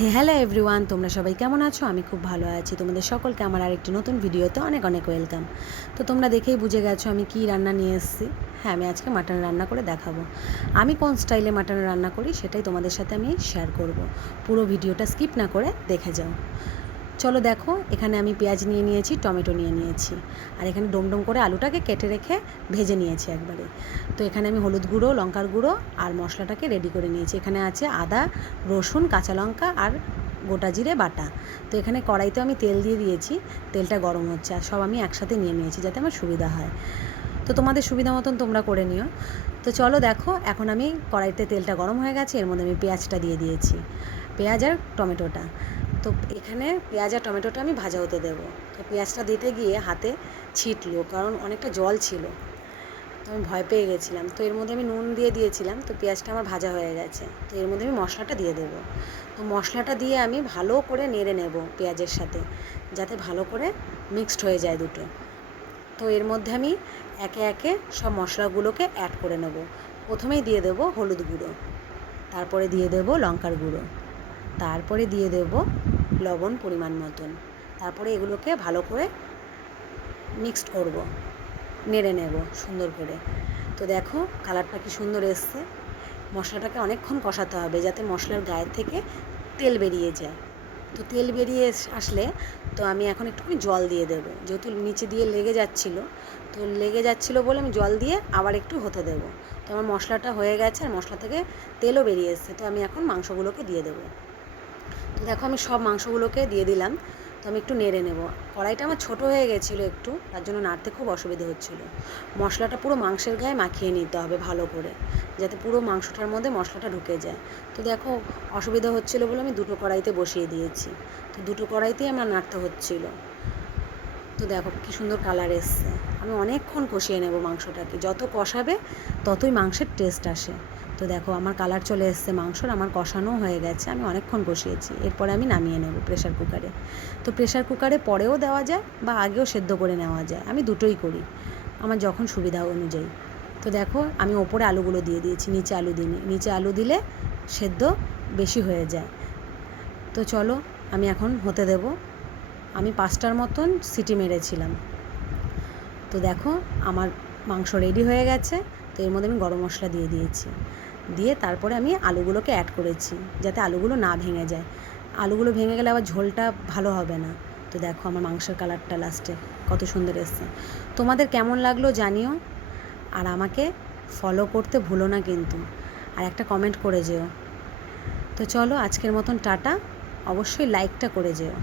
Hello everyone, তোমরা সবাই কেমন আছো? আমি খুব ভালো আছি। তোমাদের সকলকে আমার আরেকটি নতুন ভিডিওতে অনেক অনেক ওয়েলকাম। তো তোমরা দেখেই বুঝে গেছো আমি কী রান্না নিয়ে এসেছি। হ্যাঁ, আমি আজকে মাটন রান্না করে দেখাবো। আমি কোন স্টাইলে মাটন রান্না করি সেটাই তোমাদের সাথে আমি শেয়ার করব। পুরো ভিডিওটা স্কিপ না করে দেখে যাও। চলো দেখো, এখানে আমি পেঁয়াজ নিয়ে নিয়েছি, টমেটো নিয়ে নিয়েছি, আর এখানে ডোম করে আলুটাকে কেটে রেখে ভেজে নিয়েছি একবারে। তো এখানে আমি হলুদ গুঁড়ো, লঙ্কার গুঁড়ো আর মশলাটাকে রেডি করে নিয়েছি। এখানে আছে আদা, রসুন, কাঁচা লঙ্কা আর গোটা জিরে বাটা। তো এখানে কড়াইতে আমি তেল দিয়ে দিয়েছি, তেলটা গরম হচ্ছে, আর সব আমি একসাথে নিয়ে নিয়েছি যাতে আমার সুবিধা হয়। তো তোমাদের সুবিধা মতন তোমরা করে নিও। তো চলো দেখো, এখন আমি কড়াইতে তেলটা গরম হয়ে গেছে, এর মধ্যে আমি পেঁয়াজটা দিয়ে দিয়েছি, পেঁয়াজ আর টমেটোটা। তো এখানে পেঁয়াজ আর টমেটোটা আমি ভাজা হতে দেবো। তো পেঁয়াজটা দিতে গিয়ে হাতে ছিটলো, কারণ অনেকটা জল ছিল, তো আমি ভয় পেয়ে গেছিলাম। তো এর মধ্যে আমি নুন দিয়ে দিয়েছিলাম, তো পেঁয়াজটা আমার ভাজা হয়ে গেছে। তো এর মধ্যে আমি মশলাটা দিয়ে দেবো। তো মশলাটা দিয়ে আমি ভালো করে নেড়ে নেব পেঁয়াজের সাথে, যাতে ভালো করে মিক্সড হয়ে যায় দুটো। তো এর মধ্যে আমি একে একে সব মশলাগুলোকে অ্যাড করে নেব। প্রথমেই দিয়ে দেবো হলুদ গুঁড়ো, তারপরে দিয়ে দেবো লঙ্কার গুঁড়ো, তারপরে দিয়ে দেব লবণ পরিমাণ মতন। তারপরে এগুলোকে ভালো করে মিক্সড করব, নেড়ে নেব সুন্দর করে। তো দেখো কালারটা কি সুন্দর এসছে। মশলাটাকে অনেকক্ষণ কষাতে হবে যাতে মশলার গায়ের থেকে তেল বেরিয়ে যায়। তো তেল বেরিয়ে আসলে তো আমি এখন একটুখানি জল দিয়ে দেবো, যেহেতু নিচে দিয়ে লেগে যাচ্ছিলো, তো লেগে যাচ্ছিলো বলে আমি জল দিয়ে আবার একটু হতে দেবো। তো আমার মশলাটা হয়ে গেছে আর মশলা থেকে তেলও বেরিয়ে এসছে। তো আমি এখন মাংসগুলোকে দিয়ে দেবো। তো দেখো আমি সব মাংসগুলোকে দিয়ে দিলাম। তো আমি একটু নেড়ে নেব। কড়াইটা আমার ছোটো হয়ে গেছিলো একটু, তার জন্য নাড়তে খুব অসুবিধে হচ্ছিলো। মশলাটা পুরো মাংসের গায়ে মাখিয়ে নিতে হবে ভালো করে, যাতে পুরো মাংসটার মধ্যে মশলাটা ঢুকে যায়। তো দেখো অসুবিধা হচ্ছিলো বলে আমি দুটো কড়াইতে বসিয়ে দিয়েছি। তো দুটো কড়াইতেই আমার নাড়তে হচ্ছিলো। তো দেখো কী সুন্দর কালার এসছে। আমি অনেকক্ষণ কষিয়ে নেব মাংসটাকে, যত কষাবে ততই মাংসের টেস্ট আসে। তো দেখো আমার কালার চলে এসছে মাংসর, আমার কষানো হয়ে গেছে, আমি অনেকক্ষণ কষিয়েছি। এরপরে আমি নামিয়ে নেব প্রেশার কুকারে। তো প্রেশার কুকারে পরেও দেওয়া যায় বা আগেও সেদ্ধ করে নেওয়া যায়, আমি দুটোই করি আমার যখন সুবিধা অনুযায়ী। তো দেখো আমি ওপরে আলুগুলো দিয়ে দিয়েছি, নিচে আলু দিইনি। নিচে আলু দিলে সেদ্ধ বেশি হয়ে যায়। তো চলো আমি এখন হতে দেব। আমি 5টার মতন সিটি মেরেছিলাম। তো দেখো আমার মাংস রেডি হয়ে গেছে। তো এর মধ্যে আমি গরম মশলা দিয়ে দিয়েছি, দিয়ে তারপরে আমি আলুগুলোকে অ্যাড করেছি যাতে আলুগুলো না ভেঙে যায়। আলুগুলো ভেঙে গেলে আবার ঝোলটা ভালো হবে না। তো দেখো আমার মাংসের কালারটা লাস্টে কত সুন্দর এসছে। তোমাদের কেমন লাগলো জানিও, আর আমাকে ফলো করতে ভুলো না কিন্তু, আর একটা কমেন্ট করে যেও। তো চলো আজকের মতন টাটা, অবশ্যই লাইকটা করে যেও।